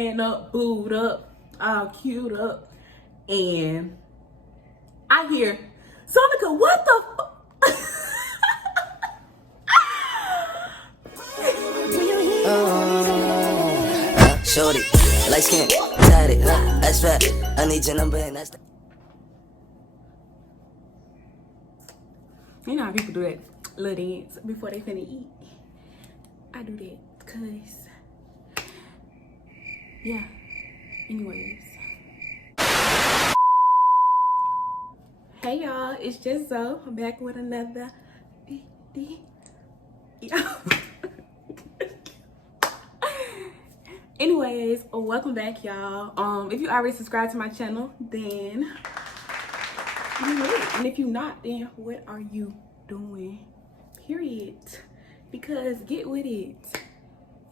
And up, booed up, all queued up, and I hear, Sonica, what the Shorty, light skin, tatted, that's fat. I need your number and that's You know how people do that little dance before they finna eat? I do that because, yeah, anyways. Hey y'all, it's just Zoe. I'm back with another Anyways, welcome back y'all. If you already subscribed to my channel, then you would. And if you're not, then what are you doing? Period. Because get with it.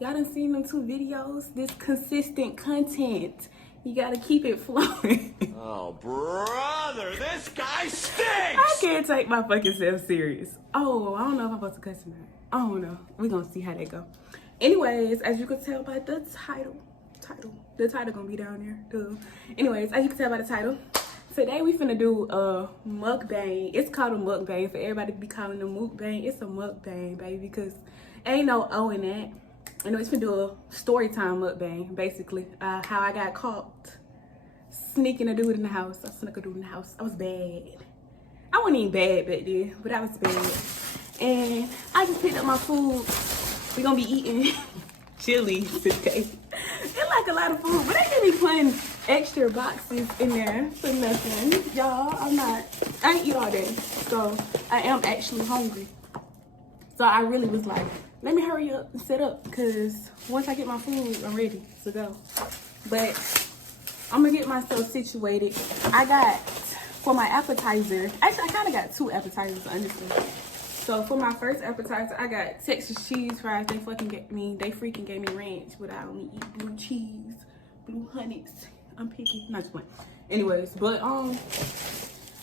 Y'all done seen them 2 videos, this consistent content. You gotta keep it flowing. Oh, brother, this guy stinks! I can't take my fucking self serious. Oh, I don't know if I'm supposed to cuss or not. I don't know. We're gonna see how that go. Anyways, as you can tell by the title, the title gonna be down there. Duh. Anyways, as you can tell by the title, today we finna do a mukbang. It's called a mukbang. For everybody to be calling it a mukbang, it's a mukbang, baby, because ain't no O in that. Anyways, finna do a story time mukbang, basically. How I got caught sneaking a dude in the house. I snuck a dude in the house. I was bad. I wasn't even bad back then, but I was bad. And I just picked up my food. We gonna be eating chili today. It's like a lot of food, but they give me plenty extra boxes in there for nothing. Y'all, I ain't eat all day. So I am actually hungry. So I really was like, let me hurry up and set up, because once I get my food, I'm ready to go. But I'm gonna get myself situated. I got, for my appetizer, actually I kinda got 2 appetizers, honestly. So for my first appetizer, I got Texas cheese fries. They freaking gave me ranch, but I only eat blue cheese, blue honeys. I'm picky, not just one. Anyways, but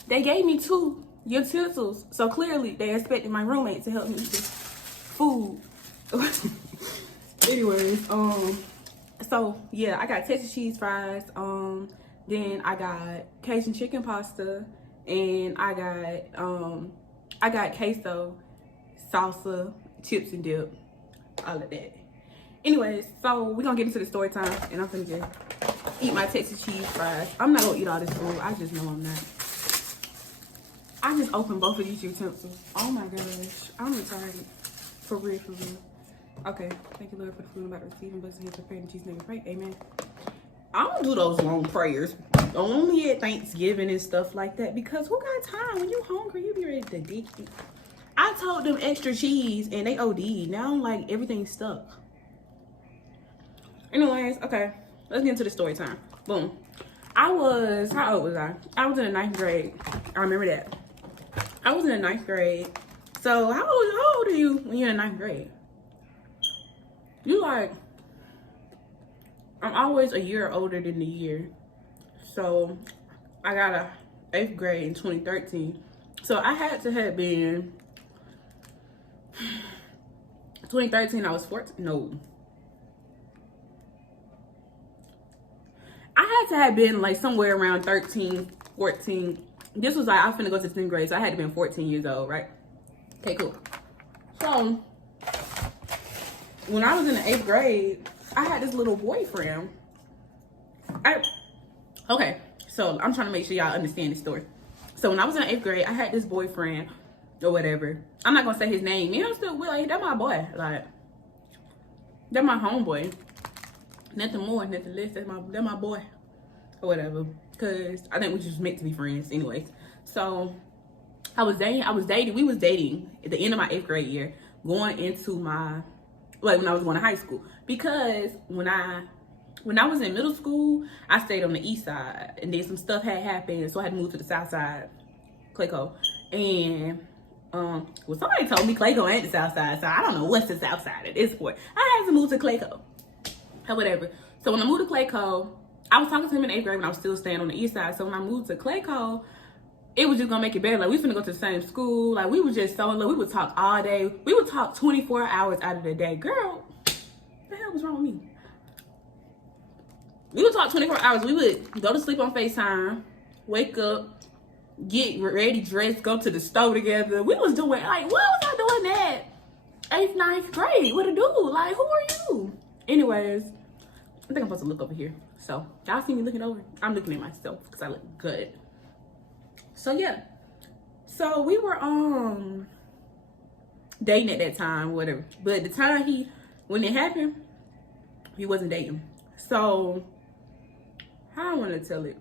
they gave me 2 utensils. So clearly they expected my roommate to help me eat this food. Anyways, so yeah, I got Texas cheese fries. Then I got Cajun chicken pasta, and I got queso, salsa, chips and dip, all of that. Anyways, so we're gonna get into the story time, and I'm finna just eat my Texas cheese fries. I'm not gonna eat all this food. I just know I'm not. I just opened both of these utensils. Oh my gosh, I'm retarded. For real, for real. Okay, thank you, Lord, for the food I'm about to receive, and blessed hands of prayer in Jesus' name we pray. Amen. I don't do those long prayers. Only at Thanksgiving and stuff like that, because who got time? When you hungry, you be ready to dig it. I told them extra cheese and they OD'd. Now I'm like, everything's stuck. Anyways, okay, let's get into the story time. Boom. How old was I? I was in the 9th grade. I remember that. I was in the 9th grade. So how old are you when you're in 9th grade? You like, I'm always a year older than the year. So I got a 8th grade in 2013. So I had to have been 2013. I was 14. No, I had to have been like somewhere around 13, 14. This was like, I was finna go to 10th grade, so I had to been 14 years old, right? Okay, cool. So when I was in the 8th grade, I had this little boyfriend. Okay, so I'm trying to make sure y'all understand this story. So when I was in the 8th grade, I had this boyfriend or whatever. I'm not gonna say his name. Me, I'm still will. Like, that's my boy. Like, that's my homeboy. Nothing more, nothing less. That's my boy or whatever. Cause I think we just meant to be friends, anyways. So we was dating at the end of my 8th grade year, going into my, like, when I was going to high school. Because when I was in middle school, I stayed on the east side, and then some stuff had happened, so I had to move to the south side, Clayco. And well, somebody told me Clayco ain't the south side, so I don't know what's the south side at this point. I had to move to Clayco, or whatever. So when I moved to Clayco, I was talking to him in 8th grade when I was still staying on the east side. So when I moved to Clayco, it was just gonna make it better. Like, we was finna go to the same school. Like, we was just so in love. We would talk all day. We would talk 24 hours out of the day. Girl, what the hell was wrong with me? We would talk 24 hours. We would go to sleep on FaceTime, wake up, get ready, dressed, go to the store together. We was doing, like, what was I doing that? 8th, 9th grade with a dude. Like, who are you? Anyways, I think I'm supposed to look over here. So, y'all see me looking over? I'm looking at myself because I look good. So, yeah. So, we were dating at that time, whatever. But the time when it happened, he wasn't dating. So, how I want to tell it?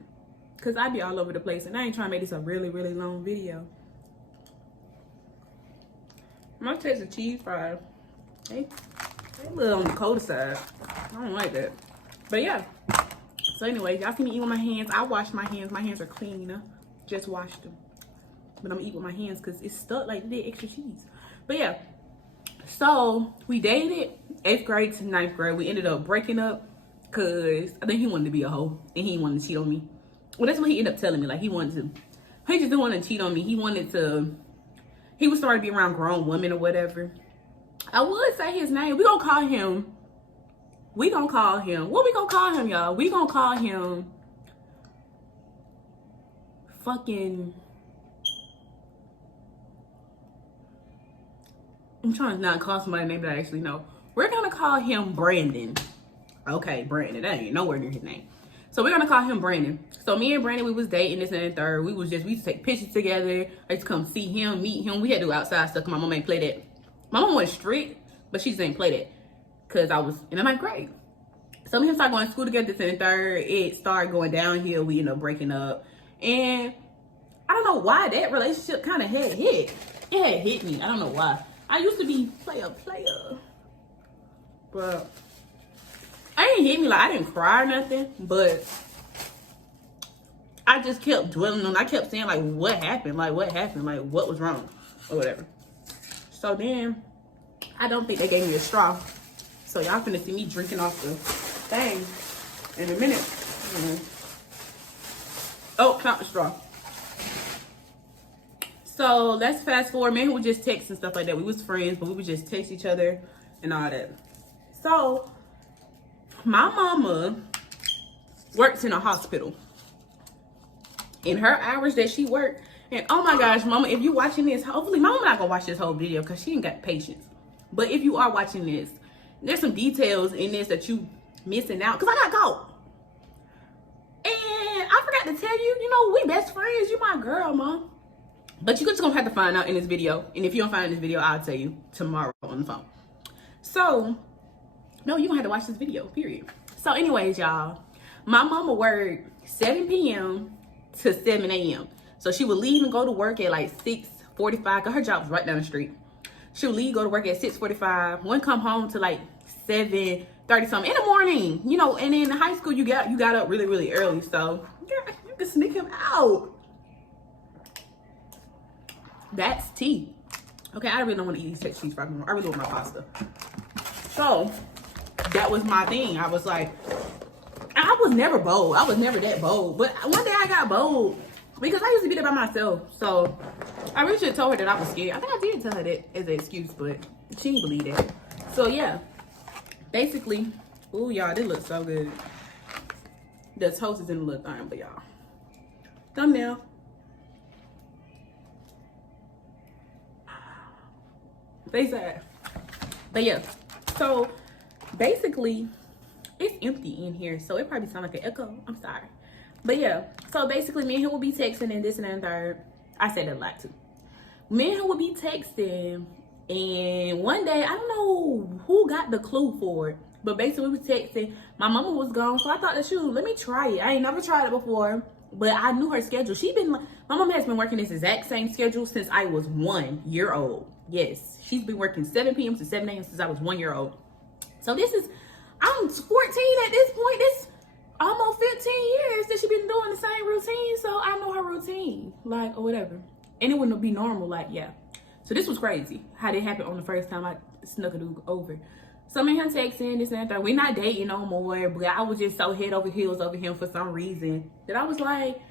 Because I be all over the place. And I ain't trying to make this a really, really long video. My taste of cheese fries. They a little on the colder side. I don't like that. But yeah. So anyway, y'all see me eat with my hands. I wash my hands. My hands are clean. Just washed them. But I'm gonna eat with my hands because it's stuck like the extra cheese. But yeah. So we dated 8th grade to 9th grade. We ended up breaking up because I think he wanted to be a hoe and he wanted to cheat on me. Well, that's what he ended up telling me. Like he just didn't want to cheat on me. He was starting to be around grown women or whatever. I would say his name. What we gonna call him, y'all? We gonna call him fucking, I'm trying to not call somebody's name that I actually know. We're gonna call him Brandon. Okay, Brandon. That ain't nowhere near his name. So we're gonna call him Brandon. So me and Brandon, we was dating this and the third. We used to take pictures together. I used to come see him, meet him. We had to do outside stuff because my mom ain't play that. My mom was strict, but she just ain't play that because I was in the 9th grade. So me and him started going to school together this and the third. It started going downhill. We ended up breaking up. And I don't know why that relationship kind of had hit. It had hit me. I don't know why. I used to be player. But I didn't hit me, like I didn't cry or nothing, but I just kept dwelling on. I kept saying like, what happened? Like what was wrong or whatever. So then I don't think they gave me a straw. So y'all finna see me drinking off the thing in a minute. Oh, count the straw. So let's fast forward. Man, we would just text and stuff like that. We was friends, but we would just text each other and all that. So my mama works in a hospital. In her hours that she worked, and oh my gosh, mama, if you watching this, hopefully mama not gonna watch this whole video because she ain't got patience. But if you are watching this, there's some details in this that you missing out because I got caught. And I forgot to tell you, we best friends. You my girl, mom. But you're just gonna have to find out in this video. And if you don't find in this video, I'll tell you tomorrow on the phone. So, no, you gonna have to watch this video, period. So anyways, y'all, my mama worked 7 p.m. to 7 a.m. So she would leave and go to work at like 6:45, because her job was right down the street. She would leave, go to work at 6:45, wouldn't come home to like 7:30 something in the morning, and in high school you got up really, really early. So yeah, you can sneak him out. That's tea. Okay, I really don't want to eat these cheese fries anymore. I really want my pasta. So that was my thing. I was like, I was never bold. I was never that bold. But one day I got bold because I used to be there by myself. So I really should have told her that I was scared. I think I did tell her that as an excuse, but she didn't believe that. So yeah, basically, ooh, y'all, this looks so good. The toast is in the little thing, but y'all, thumbnail. Face ass. But yeah, so basically it's empty in here, so it probably sound like an echo. I'm sorry. But yeah, so basically me and him will be texting and this and that and third. I said that a lot too. Me and him will be texting, and one day, I don't know who got the clue for it, but basically we were texting. My mama was gone, so I thought that, shoot, let me try it. I ain't never tried it before, but I knew her schedule. My mama has been working this exact same schedule since I was 1 year old. Yes, she's been working 7 p.m. to 7 a.m. since I was 1 year old. So I'm 14 at this point. This almost 15 years that she been doing the same routine. So I know her routine, like, or whatever. And it wouldn't be normal, like, yeah. So this was crazy, how that happened on the first time I snuck a dude over. So me and him texting, this and that. We're not dating no more, but I was just so head over heels over him for some reason that I was like,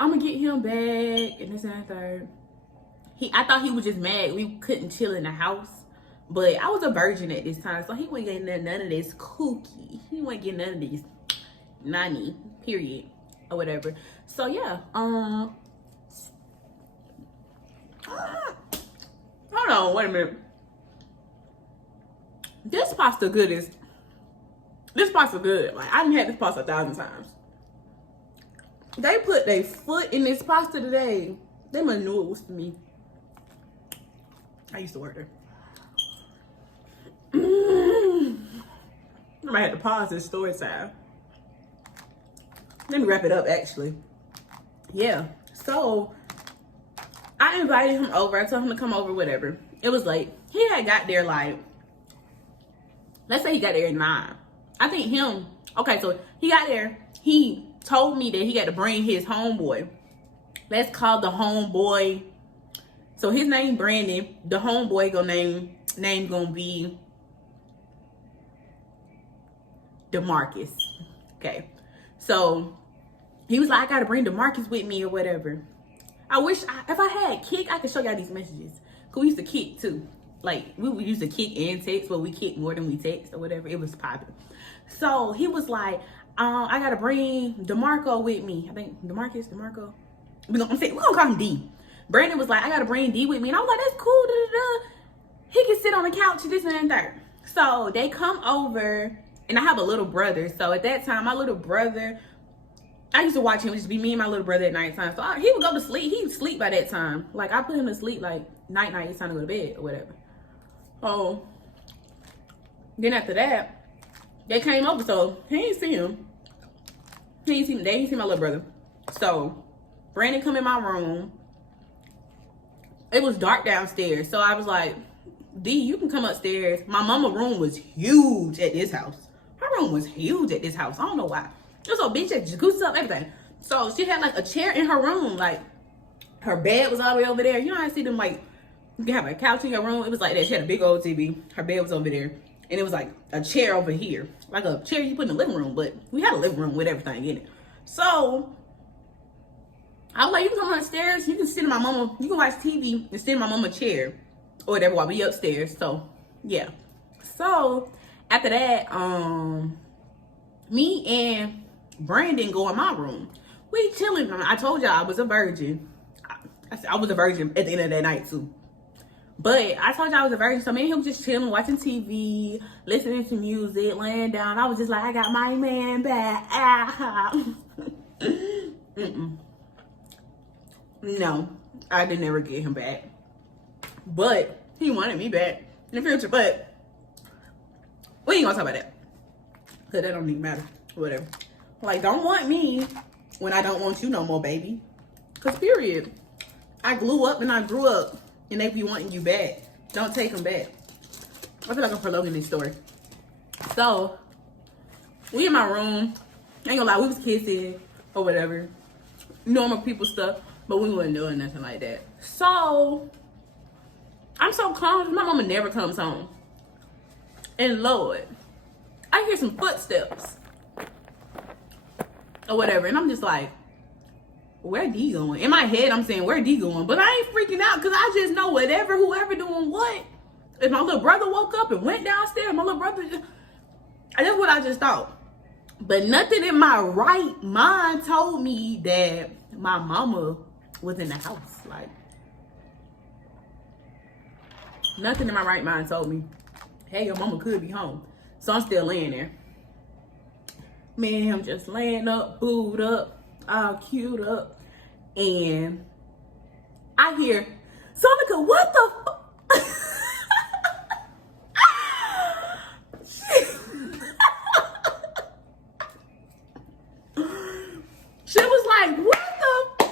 I'm gonna get him back, and this and that third. I thought he was just mad we couldn't chill in the house, but I was a virgin at this time, so he wasn't getting none of this kooky. He wasn't getting none of this Nani, period, or whatever. So yeah, hold on, wait a minute. This pasta good. Like, I done had this pasta 1,000 times. They put their foot in this pasta today. They must knew it was for me. I used to work there. I might have to pause this story time. Let me wrap it up, actually. Yeah, so I invited him over. I told him to come over, whatever. It was late. He had got there like, let's say he got there at 9. I think him, okay, so he got there. He told me that he got to bring his homeboy. Let's call the homeboy. So his name Brandon. The homeboy name gonna be DeMarcus. Okay. So he was like, I gotta bring DeMarcus with me or whatever. I wish if I had Kick, I could show y'all these messages. Cause we used to kick too. Like we used to kick and text, but we kick more than we text or whatever. It was popular. So he was like, I gotta bring DeMarco with me. I think DeMarcus. We're gonna call him D. Brandon was like, I gotta bring D with me. And I was like, that's cool. He can sit on the couch, this and that. So they come over, and I have a little brother. So at that time, my little brother, I used to watch him. It used to be me and my little brother at nighttime. So he would go to sleep. He would sleep by that time. Like, I put him to sleep like night. It's time to go to bed or whatever. Oh, then after that, they came over. So he ain't see him. They ain't see my little brother. So Brandon come in my room. It was dark downstairs. So I was like, D, you can come upstairs. My mama's room was huge at this house. Her room was huge at this house. I don't know why. It was so big, she had jacuzzi up, everything. So she had like a chair in her room. Like, her bed was all the way over there. You know how I see them, like, you can have a couch in your room. It was like that. She had a big old TV. Her bed was over there. And it was like a chair over here. Like a chair you put in the living room. But we had a living room with everything in it. So I was like, you can come upstairs. You can sit in my mama. You can watch TV and sit in my mama's chair or whatever while we upstairs. So yeah. So after that, me and Brandon go in my room. We chilling. I told y'all I was a virgin. I was a virgin at the end of that night too. But I told y'all I was a virgin. So me and him just chilling, watching TV, listening to music, laying down. I was just like, I got my man back. No, I did never get him back. But he wanted me back in the future. But we ain't gonna talk about that. Cause that don't even matter. Whatever. Like, don't want me when I don't want you no more, baby. Cause period. I grew up and I grew up. And they be wanting you back. Don't take them back. I feel like I'm prolonging this story. So, we in my room. Ain't gonna lie, we was kissing or whatever. Normal people stuff. But we wasn't doing nothing like that. So, I'm so calm. My mama never comes home. And Lord, I hear some footsteps. Or whatever. And I'm just like, where D going? In my head, I'm saying, where D going? But I ain't freaking out because I just know whoever doing what. If my little brother woke up and went downstairs, my little brother, that's what I just thought. But nothing in my right mind told me that my mama was in the house. Like, nothing in my right mind told me, hey, your mama could be home. So I'm still laying there. Me and him just laying up, booed up, all queued up, and I hear, Sonica, what the She was like, what the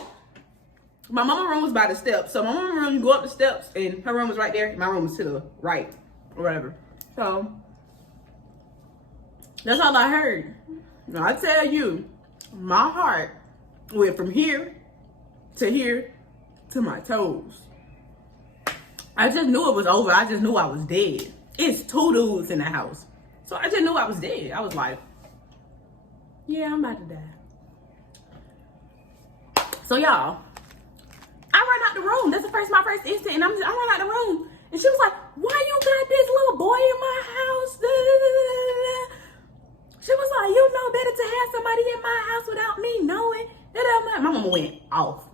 My mama room was by the steps. So my mama room, you go up the steps, and her room was right there, and my room was to the right, or whatever. So that's all I heard. Now I tell you, my heart went from here to my toes. I just knew it was over. I just knew I was dead. It's 2 dudes in the house. So I just knew I was dead. I was like, yeah, I'm about to die. So y'all, I run out the room. That's my first instant. And I run out the room. And she was like, why you got this little boy in my house? She was like, you know better to have somebody in my house without me knowing. My mama went off.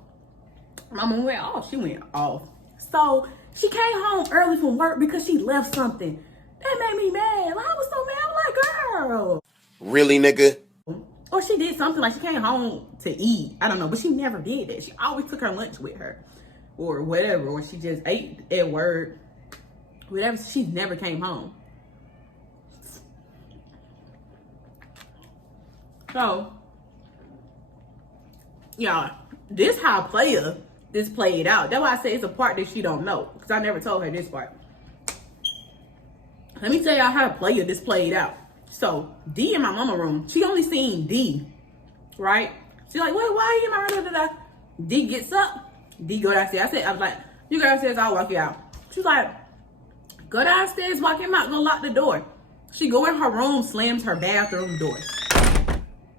She went off. So she came home early from work because she left something. That made me mad. Like, I was so mad. I was like, girl. Really, nigga? Or she did something like she came home to eat. I don't know, but she never did that. She always took her lunch with her or whatever. Or she just ate at work. Whatever. She never came home. So, y'all, this how this played out. That's why I say it's a part that she don't know. Because I never told her this part. Let me tell y'all how this played out. So, D in my mama room, she only seen D, right? She's like, wait, why are you in my room? Da, da, da. D gets up. D go downstairs. I was like, you go downstairs, I'll walk you out. She's like, go downstairs, walk him out, go lock the door. She go in her room, slams her bathroom door.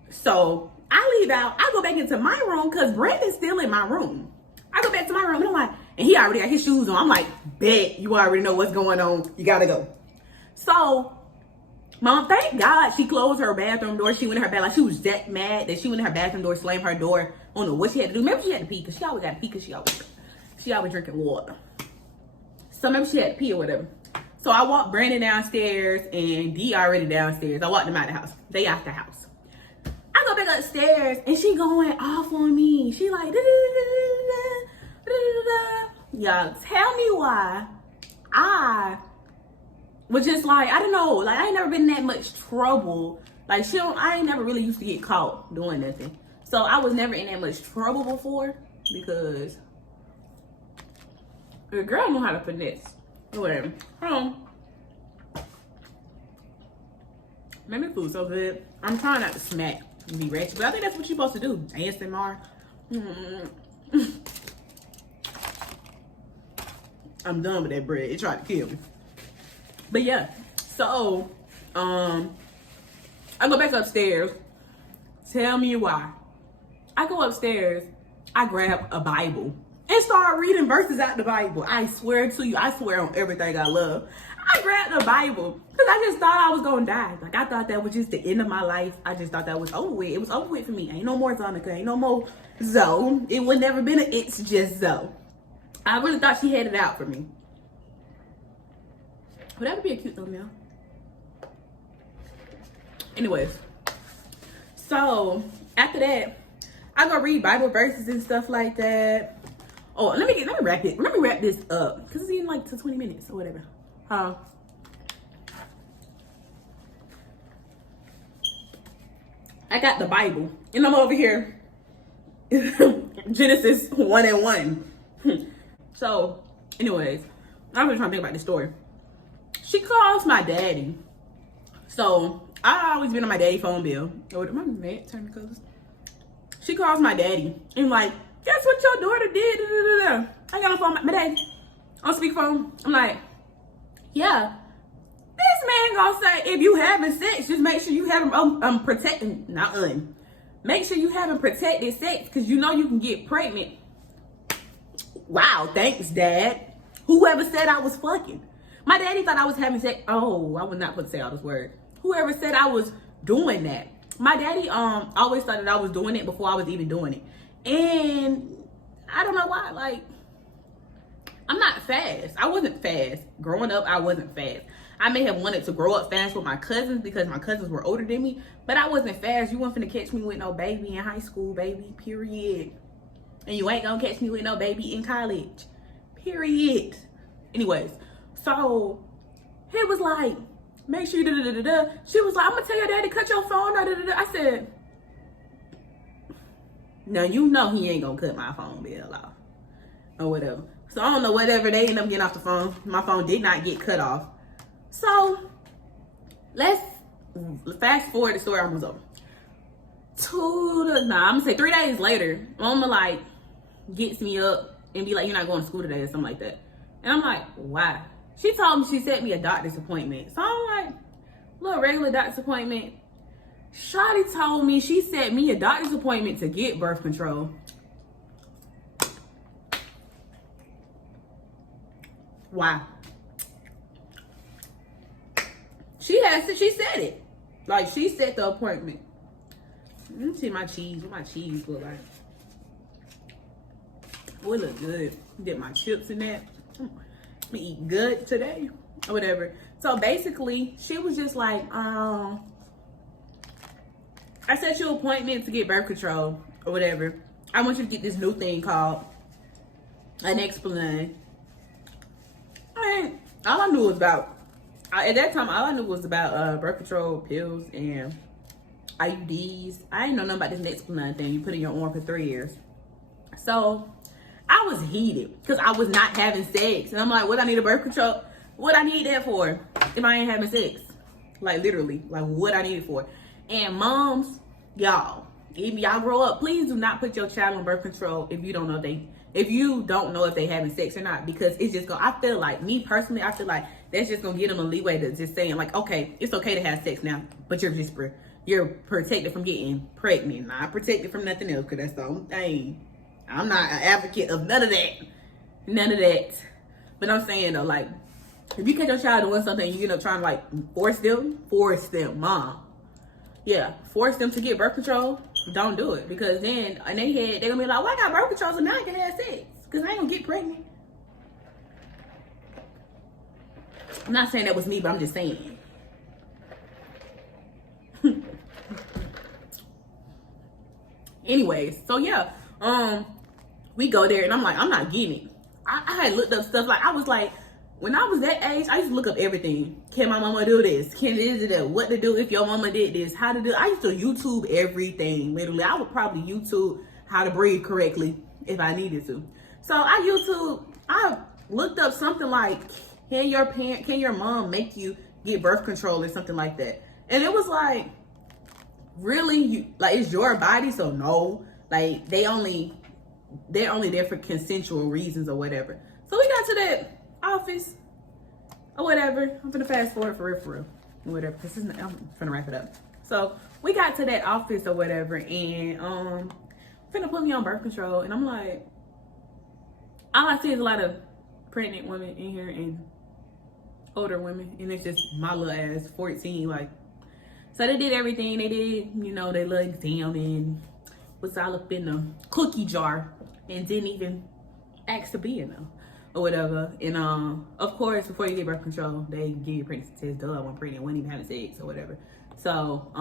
So I leave out, I go back into my room because Brandon's still in my room. I go back to my room and I'm like, and he already got his shoes on. I'm like, bet you already know what's going on. You gotta go. So, Mom, thank God she closed her bathroom door. She went in her bed like she was that mad that she went in her bathroom door, slammed her door. I don't know what she had to do. Maybe she had to pee because she always got to pee because she always drinking water. So maybe she had to pee or whatever. So I walked Brandon downstairs and D already downstairs. I walked them out the house. They out the house. I go back upstairs and she going off on me. She like, y'all, tell me why I was just like, I don't know, like I ain't never been in that much trouble. Like I ain't never really used to get caught doing nothing. So I was never in that much trouble before because the girl knew how to finesse or whatever. Man, this food's so good. I'm trying not to smack and be ratchet, but I think that's what you're supposed to do. ASMR. I'm done with that bread. It tried to kill me. But yeah, so I go back upstairs. Tell me why. I go upstairs, I grab a Bible and start reading verses out the Bible. I swear to you, I swear on everything I love. I grabbed the Bible because I just thought I was gonna die. Like I thought that was just the end of my life. I just thought that was over with. It was over with for me. Ain't no more Zonica, ain't no more Zoe. It would never been an it's just Zoe. I really thought she had it out for me. But that would be a cute thumbnail. Anyways, so after that, I go read Bible verses and stuff like that. Oh, let me wrap it. Let me wrap this up because it's in like to 20 minutes or whatever. I got the Bible and I'm over here. Genesis 1:1. So, anyways, I'm just trying to think about this story. She calls my daddy. So I always been on my daddy phone bill. Oh, am I mad? Turn the colors. She calls my daddy and like, guess what your daughter did? I got on phone my daddy on speakerphone. I'm like, yeah. This man gonna say if you having sex, just make sure you having make sure you having protected sex because you know you can get pregnant. Wow, thanks, Dad. Whoever said I was fucking. My daddy thought I was having sex. Oh, I would not put say all this word. Whoever said I was doing that. My daddy always thought that I was doing it before I was even doing it. And I don't know why. Like, I'm not fast. I wasn't fast. Growing up, I wasn't fast. I may have wanted to grow up fast with my cousins because my cousins were older than me, but I wasn't fast. You weren't finna catch me with no baby in high school, baby, period. And you ain't gonna catch me with no baby in college, period. Anyways, so he was like, make sure you da-da-da-da-da. She was like, I'm gonna tell your daddy cut your phone. Da-da-da-da. I said, now you know he ain't gonna cut my phone bill off or whatever. So I don't know, whatever, they end up getting off the phone. My phone did not get cut off. So let's fast forward, the story almost over. I'm gonna say 3 days later, Mama like gets me up and be like, you're not going to school today or something like that. And I'm like, why? She told me she set me a doctor's appointment. So I'm like, little regular doctor's appointment. Shawty told me she set me a doctor's appointment to get birth control. Why? She said it. Like, she set the appointment. Let me see my cheese. What my cheese look like. Oh, it look good. Dip my chips in that. We eat good today. Or whatever. So basically, she was just like, I set you an appointment to get birth control or whatever. I want you to get this new thing called an Explain. All I knew was about, at that time, all I knew was about birth control pills and IUDs. I didn't know nothing about this Explain thing you put in your arm for 3 years. So I was heated because I was not having sex. And I'm like, what I need a birth control? What I need that for if I ain't having sex? Like, literally, like, what I need it for. And moms, y'all, if y'all grow up, please do not put your child on birth control if you don't know if they having sex or not, because it's just gonna, I feel like, me personally, I feel like that's just gonna give them a leeway to just saying like, okay, it's okay to have sex now, but you're protected from getting pregnant, not protected from nothing else, because that's the only thing. I'm not an advocate of none of that. But I'm saying though, like, if you catch your child doing something, you end up trying to like force them, mom. Yeah, force them to get birth control. Don't do it, because then in their head they're gonna be like, well, I got birth control, so now I can have sex, because I ain't gonna get pregnant. I'm not saying that was me, but I'm just saying. Anyways, so yeah, we go there and I'm like, I'm not getting it. I had looked up stuff, like, I was like, when I was that age, I used to look up everything. Can my mama do this? Can this, that? What to do if your mama did this? How to do it? I used to YouTube everything, literally. I would probably YouTube how to breathe correctly if I needed to. So I looked up something like, can your mom make you get birth control or something like that? And it was like, really? It's your body, so no. Like, they're only there for consensual reasons or whatever. So we got to that office or whatever. I'm gonna fast forward for real, whatever, because I'm gonna wrap it up. So we got to that office or whatever, and finna put me on birth control, and I'm like, all I see is a lot of pregnant women in here and older women, and it's just my little ass 14. Like, so they did everything. They did, they little exam and was all up in the cookie jar and didn't even ask to be in them or whatever. And of course, before you get birth control, they give you a pregnancy test. Duh, I wasn't pregnant, wasn't even having sex or whatever. So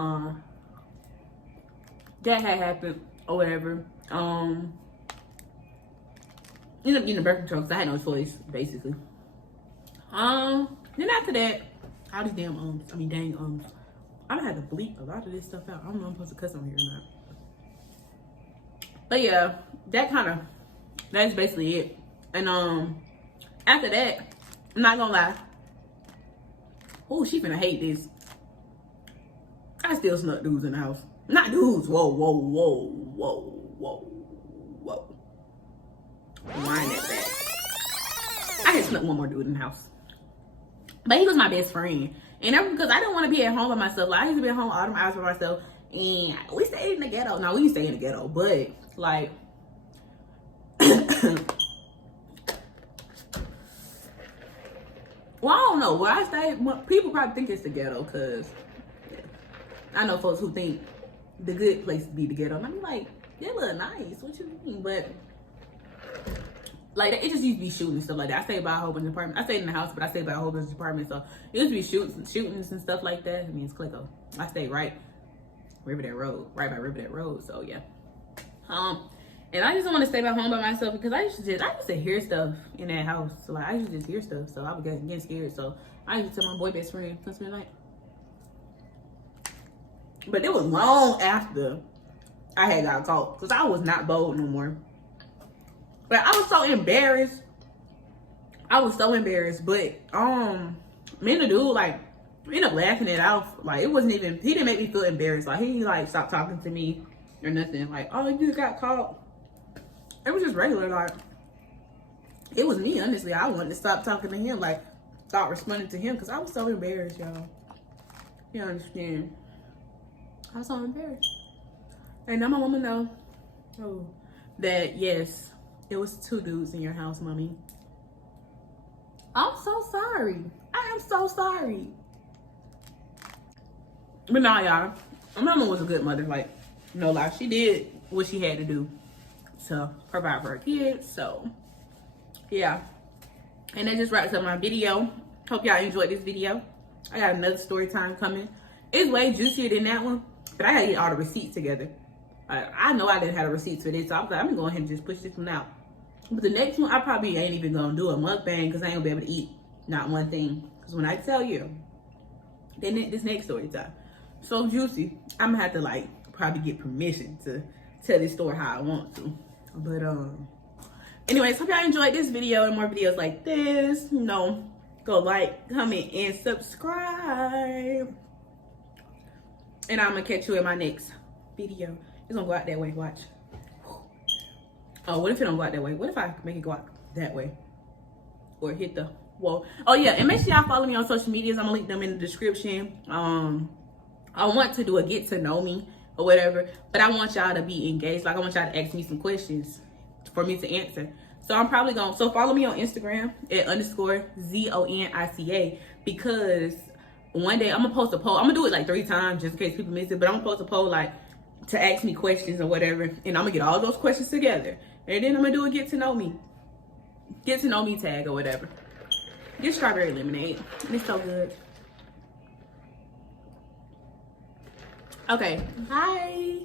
that had happened or whatever. Ended up getting the birth control because I had no choice, basically. Then after that, all these damn dang I had to bleep a lot of this stuff out. I don't know if I'm supposed to cuss on here or not. But yeah, that's basically it. And after that, I'm not gonna lie. Oh, she finna hate this. I still snuck dudes in the house. Not dudes. Whoa. Wind that back. I had snuck one more dude in the house. But he was my best friend. And that was because I didn't want to be at home by myself. Like, I used to be at home all the hours by myself. And we stayed in the ghetto. No, we didn't stay in the ghetto. But, like, well, I don't know. Where I stay, people probably think it's the ghetto. Because I know folks who think the good place to be the ghetto. And I'm like, they look nice. What you mean? But, like, it just used to be shooting and stuff like that. I stayed by a whole bunch of apartments. I stayed in the house, but I stayed by a whole bunch of apartments. So it used to be shootings and stuff like that. I mean, it's Clicko. I stayed right by Riverdale Road. So yeah. And I just don't want to stay by home by myself because I used to hear stuff in that house. So like, I used to just hear stuff. So I was getting scared. So I used to tell my boy best friend, let's be like. But it was long after I had got caught because I was not bold no more. But I was so embarrassed. But me and the dude, like, we ended up laughing it out. Like, it wasn't even, he didn't make me feel embarrassed. Like, he like stopped talking to me or nothing. Like, oh, you just got caught. It was just regular. Like, it was me, honestly. I wanted to stop talking to him. Like, stop responding to him because I was so embarrassed, y'all. You understand? I was so embarrassed. And now my mama know that yes, it was 2 dudes in your house, mommy. I'm so sorry. I am so sorry. But nah, y'all, my mama was a good mother. Like, no lie, she did what she had to do to provide for her kids. So, yeah. And that just wraps up my video. Hope y'all enjoyed this video. I got another story time coming. It's way juicier than that one, but I gotta get all the receipts together. I know I didn't have a receipt for this, so I was like, I'm gonna go ahead and just push this one out. But the next one, I probably ain't even gonna do a mukbang because I ain't gonna be able to eat not one thing. Because when I tell you, then this next story time, so juicy, I'm gonna have to like probably get permission to tell this story how I want to. But anyways, hope y'all enjoyed this video and more videos like this. You know, go like, comment, and subscribe. And I'm gonna catch you in my next video. It's gonna go out that way, watch. Oh, what if it don't go out that way? What if I make it go out that way? Or hit the wall? Oh yeah, and make sure y'all follow me on social medias. I'm gonna link them in the description. I want to do a get to know me or whatever, but I want y'all to be engaged. Like I want y'all to ask me some questions for me to answer. So I'm probably gonna, so follow me on Instagram at _ZONICA, because one day I'm gonna post a poll. I'm gonna do it like 3 times just in case people miss it, but I'm gonna post a poll like to ask me questions or whatever, and I'm gonna get all those questions together, and then I'm gonna do a get to know me tag or whatever. This strawberry lemonade, it's so good. Okay, bye.